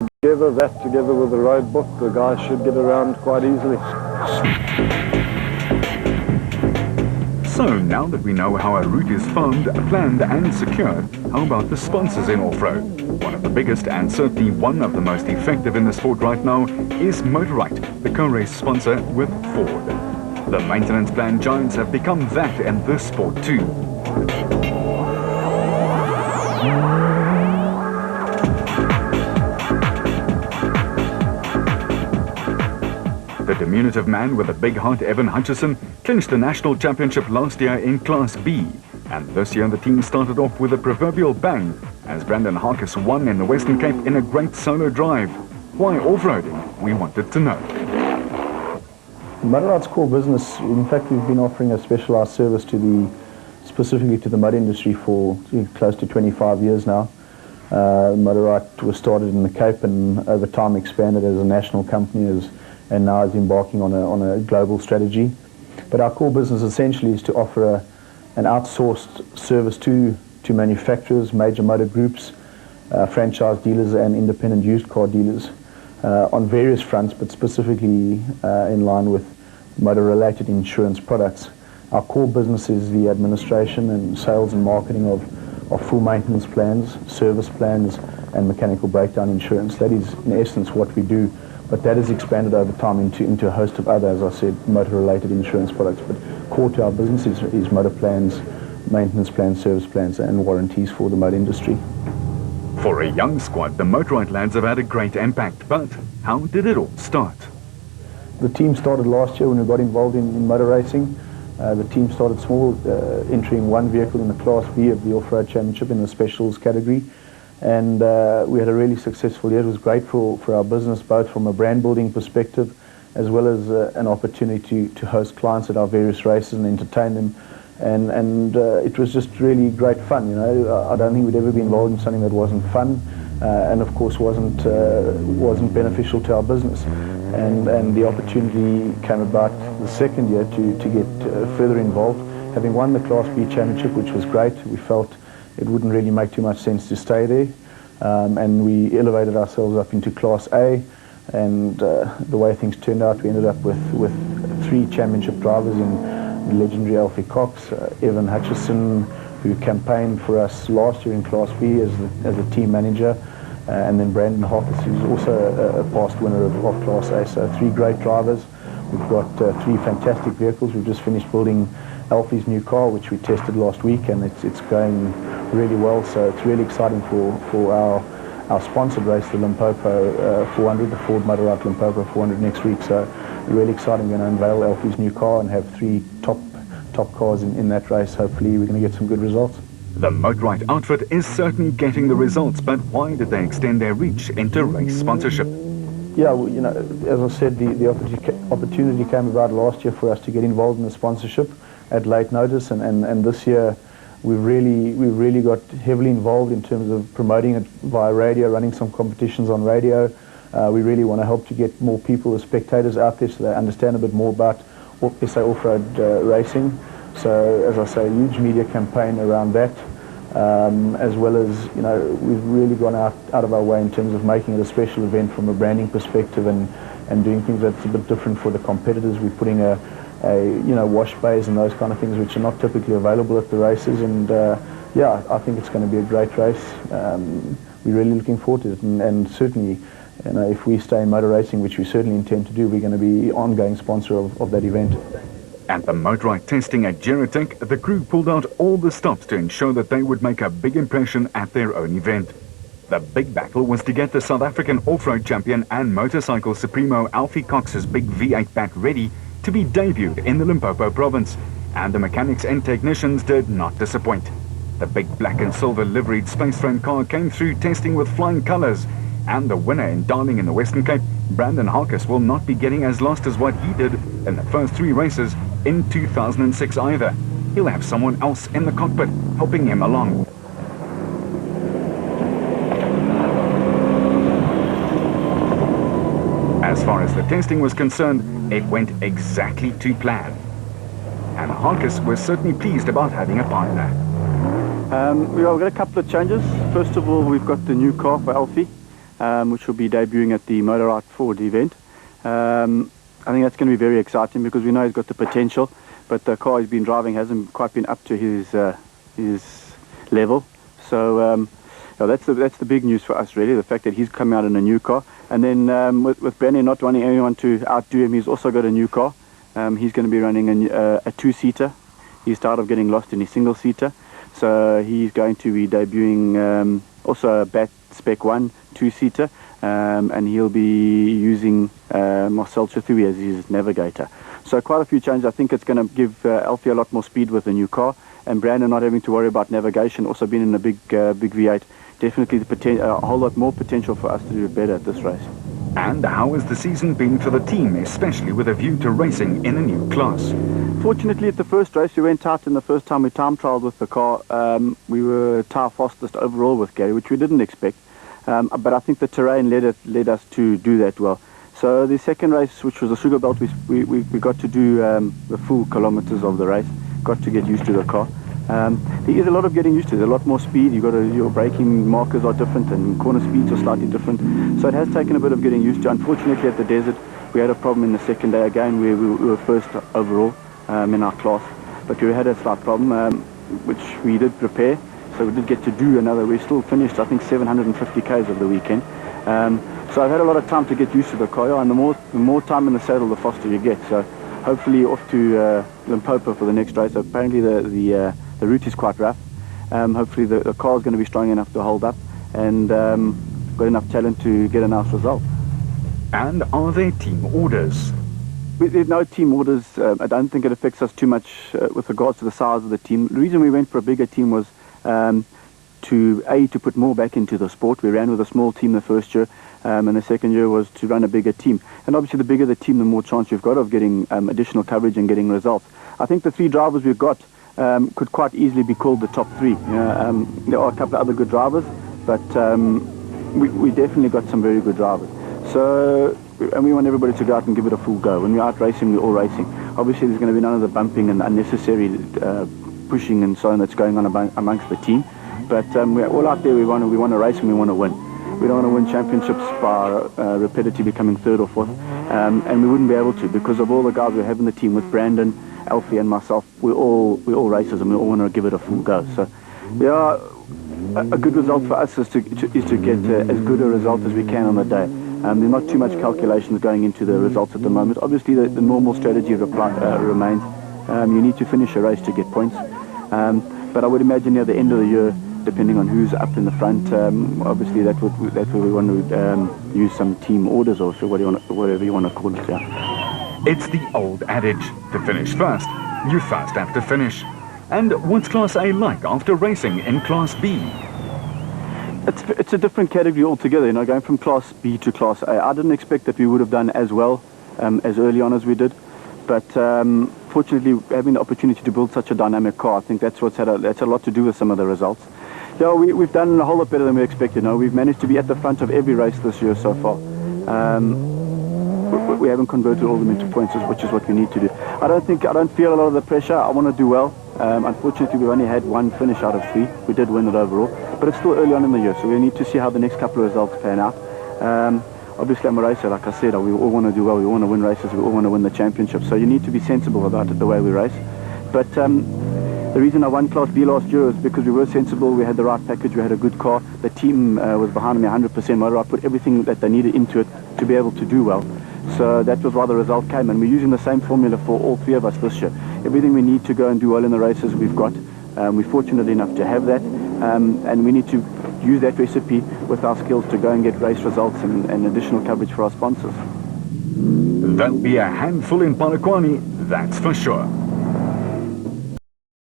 together, that together with the road book, the guys should get around quite easily. So now that we know how a route is found, planned and secured, how about the sponsors in off-road? One of the biggest and certainly one of the most effective in the sport right now is Motorite, the co-race sponsor with Ford. The maintenance plan giants have become that in this sport too. The diminutive man with a big heart, Evan Hutchison, clinched the national championship last year in Class B. And this year the team started off with a proverbial bang as Brandon Harkis won in the Western Cape in a great solo drive. Why off-roading? We wanted to know. Motorite's core business, in fact, we've been offering a specialised service specifically to the mud industry for close to 25 years now. Motorite was started in the Cape and over time expanded as a national company and now is embarking on a global strategy. But our core business essentially is to offer an outsourced service to manufacturers, major motor groups, franchise dealers and independent used car dealers on various fronts, but specifically in line with motor-related insurance products. Our core business is the administration and sales and marketing of full maintenance plans, service plans and mechanical breakdown insurance. That is in essence what we do. But that has expanded over time into a host of other, as I said, motor-related insurance products. But core to our business is motor plans, maintenance plans, service plans, and warranties for the motor industry. For a young squad, the Motorite lads have had a great impact. But how did it all start? The team started last year when we got involved in motor racing. The team started small, entering one vehicle in the Class B of the Off-Road Championship in the specials category. And we had a really successful year. It was great for our business, both from a brand building perspective as well as an opportunity to host clients at our various races and entertain them. And it was just really great fun. You know, I don't think we'd ever be involved in something that wasn't fun and of course wasn't beneficial to our business. And the opportunity came about the second year to get further involved. Having won the Class B Championship, which was great, we felt it wouldn't really make too much sense to stay there. And we elevated ourselves up into Class A. And the way things turned out, we ended up with 3 championship drivers in the legendary Alfie Cox, Evan Hutchison, who campaigned for us last year in Class B as a team manager, and then Brandon Harkis, who's also a past winner of Class A. So 3 great drivers. We've got 3 fantastic vehicles. We've just finished building Alfie's new car, which we tested last week, and it's going really well. So it's really exciting for our sponsored race, the Limpopo 400, the Ford Motorite Limpopo 400 next week. So really exciting. We're going to unveil Alfie's new car and have 3 top cars in that race. Hopefully we're going to get some good results. The Motorite outfit is certainly getting the results, but why did they extend their reach into race sponsorship? Yeah, well, you know, as I said, the opportunity came about last year for us to get involved in the sponsorship at late notice, and this year we've really got heavily involved in terms of promoting it via radio, running some competitions on radio. We really want to help to get more people as spectators out there so they understand a bit more about SA off-road racing. So as I say, a huge media campaign around that, as well as, you know, we've really gone out of our way in terms of making it a special event from a branding perspective and doing things that's a bit different for the competitors. We're putting a wash bays and those kind of things which are not typically available at the races, and yeah, I think it's going to be a great race. We're really looking forward to it, and certainly, you know, if we stay in motor racing, which we certainly intend to do, we're going to be ongoing sponsor of that event. At the Motorite testing at Geratech, the crew pulled out all the stops to ensure that they would make a big impression at their own event. The big battle was to get the South African off-road champion and motorcycle supremo Alfie Cox's big V8 bat ready to be debuted in the Limpopo province, and the mechanics and technicians did not disappoint. The big black and silver liveried space frame car came through testing with flying colours, and the winner in Darling in the Western Cape, Brandon Harkis, will not be getting as lost as what he did in the first 3 races in 2006 either. He'll have someone else in the cockpit helping him along. As far as the testing was concerned, it went exactly to plan. And Harkis was certainly pleased about having a partner. We've got a couple of changes. First of all, we've got the new car for Alfie. which will be debuting at the Motor Right Forward event. I think that's going to be very exciting because we know he's got the potential, but the car he's been driving hasn't quite been up to his level. So that's the big news for us, really, the fact that he's coming out in a new car. And then with Brandon not wanting anyone to outdo him, he's also got a new car. He's going to be running a two-seater. He's tired of getting lost in his single-seater. So he's going to be debuting also a BAT Spec 1 two-seater, and he'll be using Marcel Chithui as his navigator. So quite a few changes. I think it's going to give Alfie a lot more speed with the new car, and Brandon not having to worry about navigation, also being in a big V8, definitely a whole lot more potential for us to do better at this race. And how has the season been for the team, especially with a view to racing in a new class? Fortunately, at the first race, we went out, and the first time we time trialled with the car, we were tire fastest overall with Gary, which we didn't expect. But I think the terrain led us to do that well. So the second race, which was a sugar belt, we got to do the full kilometers of the race, got to get used to the car. There is a lot of getting used to. There's a lot more speed. Your braking markers are different, and corner speeds are slightly different. So it has taken a bit of getting used to. Unfortunately, at the desert, we had a problem in the second day again, where we were first overall in our class. But we had a slight problem, which we did prepare. So we did get to do another. We still finished, I think, 750 k's of the weekend. So I've had a lot of time to get used to the car, and the more time in the saddle, the faster you get. So hopefully off to Limpopo for the next race. Apparently the route is quite rough. Hopefully the car is going to be strong enough to hold up, and got enough talent to get a nice result. And are there team orders? There's no team orders. I don't think it affects us too much with regards to the size of the team. The reason we went for a bigger team was to put more back into the sport. We ran with a small team the first year, and the second year was to run a bigger team. And obviously the bigger the team, the more chance you've got of getting additional coverage and getting results. I think the three drivers we've got could quite easily be called the top three. There are a couple of other good drivers, but we definitely got some very good drivers. So, and we want everybody to go out and give it a full go. When we're out racing, we're all racing. Obviously there's going to be none of the bumping and unnecessary pushing and so on that's going on amongst the team. But we're all out there. We want to race and we want to win. We don't want to win championships by repetitively coming third or fourth, and we wouldn't be able to because of all the guys we have in the team with Brandon, Alfie, and myself. We're all racers and we all want to give it a full go. So, yeah, a good result for us is to get as good a result as we can on the day. There's not too much calculations going into the results at the moment. Obviously, the normal strategy remains. You need to finish a race to get points. But I would imagine near the end of the year, depending on who's up in the front, obviously that's where we want to use some team orders or so, whatever you want to call it. Yeah. It's the old adage, to finish first, you first have to finish. And what's Class A like after racing in Class B? It's a different category altogether, going from Class B to Class A. I didn't expect that we would have done as well as early on as we did. But fortunately, having the opportunity to build such a dynamic car, I think that's had a lot to do with some of the results. Yeah, we've done a whole lot better than we expected. We've managed to be at the front of every race this year so far. We haven't converted all of them into points, which is what we need to do. I don't feel a lot of the pressure. I want to do well. Unfortunately, we've only had one finish out of three. We did win it overall, but it's still early on in the year, so we need to see how the next couple of results pan out. Obviously, I'm a racer, like I said. We all want to do well. We want to win races. We all want to win the championship. So you need to be sensible about it, the way we race. But the reason I won Class B last year is because we were sensible. We had the right package. We had a good car. The team was behind me 100%. Motor. I put everything that they needed into it to be able to do well. So that was why the result came. And we're using the same formula for all three of us this year. Everything we need to go and do well in the races, we've got. We're fortunate enough to have that. And we need to use that recipe with our skills to go and get race results and additional coverage for our sponsors. There'll be a handful in Polokwane, that's for sure.